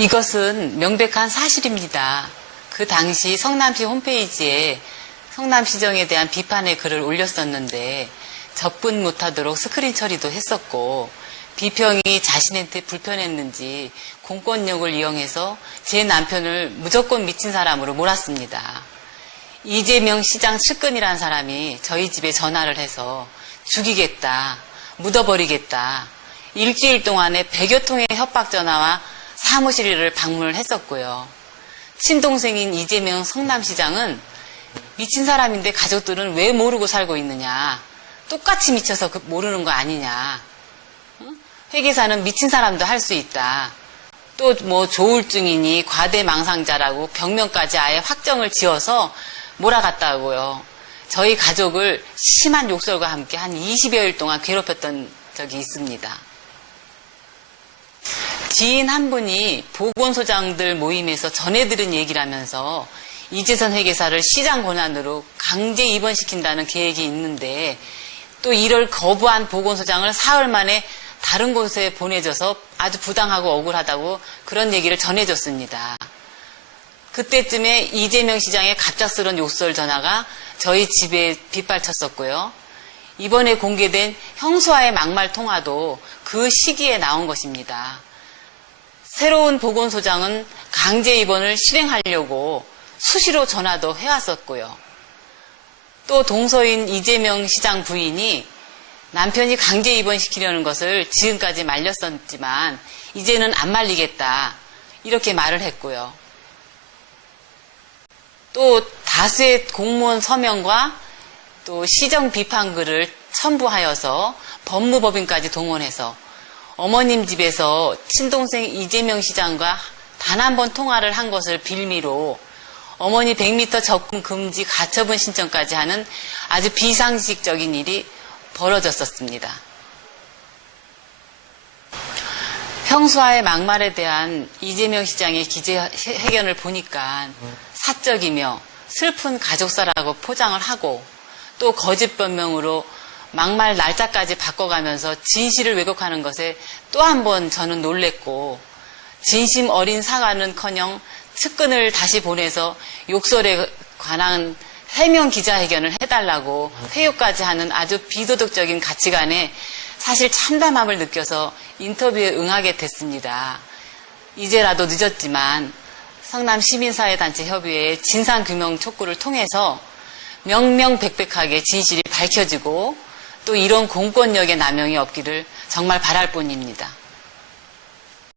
이것은 명백한 사실입니다. 그 당시 성남시 홈페이지에 성남시정에 대한 비판의 글을 올렸었는데 접근 못하도록 스크린 처리도 했었고 비평이 자신한테 불편했는지 공권력을 이용해서 제 남편을 무조건 미친 사람으로 몰았습니다. 이재명 시장 측근이라는 사람이 저희 집에 전화를 해서 죽이겠다, 묻어버리겠다. 일주일 동안에 100여 통의 협박 전화와 사무실을 방문을 했었고요. 친동생인 이재명 성남시장은 미친 사람인데 가족들은 왜 모르고 살고 있느냐. 똑같이 미쳐서 그 모르는 거 아니냐. 응? 회계사는 미친 사람도 할 수 있다. 또 뭐 조울증이니 과대망상자라고 병명까지 아예 확정을 지어서 몰아갔다고요. 저희 가족을 심한 욕설과 함께 한 20여일 동안 괴롭혔던 적이 있습니다. 지인 한 분이 보건소장들 모임에서 전해들은 얘기라면서 이재선 회계사를 시장 권한으로 강제 입원시킨다는 계획이 있는데 또 이를 거부한 보건소장을 사흘 만에 다른 곳에 보내줘서 아주 부당하고 억울하다고 그런 얘기를 전해줬습니다. 그때쯤에 이재명 시장의 갑작스런 욕설 전화가 저희 집에 빗발쳤었고요. 이번에 공개된 형수와의 막말 통화도 그 시기에 나온 것입니다. 새로운 보건소장은 강제 입원을 실행하려고 수시로 전화도 해왔었고요. 또 동서인 이재명 시장 부인이 남편이 강제 입원시키려는 것을 지금까지 말렸었지만 이제는 안 말리겠다 이렇게 말을 했고요. 또 다수의 공무원 서명과 또 시정 비판글을 첨부하여서 법무법인까지 동원해서 어머님 집에서 친동생 이재명 시장과 단 한 번 통화를 한 것을 빌미로 어머니 100m 접근 금지 가처분 신청까지 하는 아주 비상식적인 일이 벌어졌었습니다. 형수와의 막말에 대한 이재명 시장의 기재회견을 보니까 사적이며 슬픈 가족사라고 포장을 하고 또 거짓 변명으로 막말 날짜까지 바꿔가면서 진실을 왜곡하는 것에 또 한 번 저는 놀랬고 진심 어린 사과는커녕 측근을 다시 보내서 욕설에 관한 해명 기자회견을 해달라고 회유까지 하는 아주 비도덕적인 가치관에 사실 참담함을 느껴서 인터뷰에 응하게 됐습니다. 이제라도 늦었지만 성남 시민사회단체 협의회 진상규명 촉구를 통해서 명명백백하게 진실이 밝혀지고 또 이런 공권력의 남용이 없기를 정말 바랄 뿐입니다.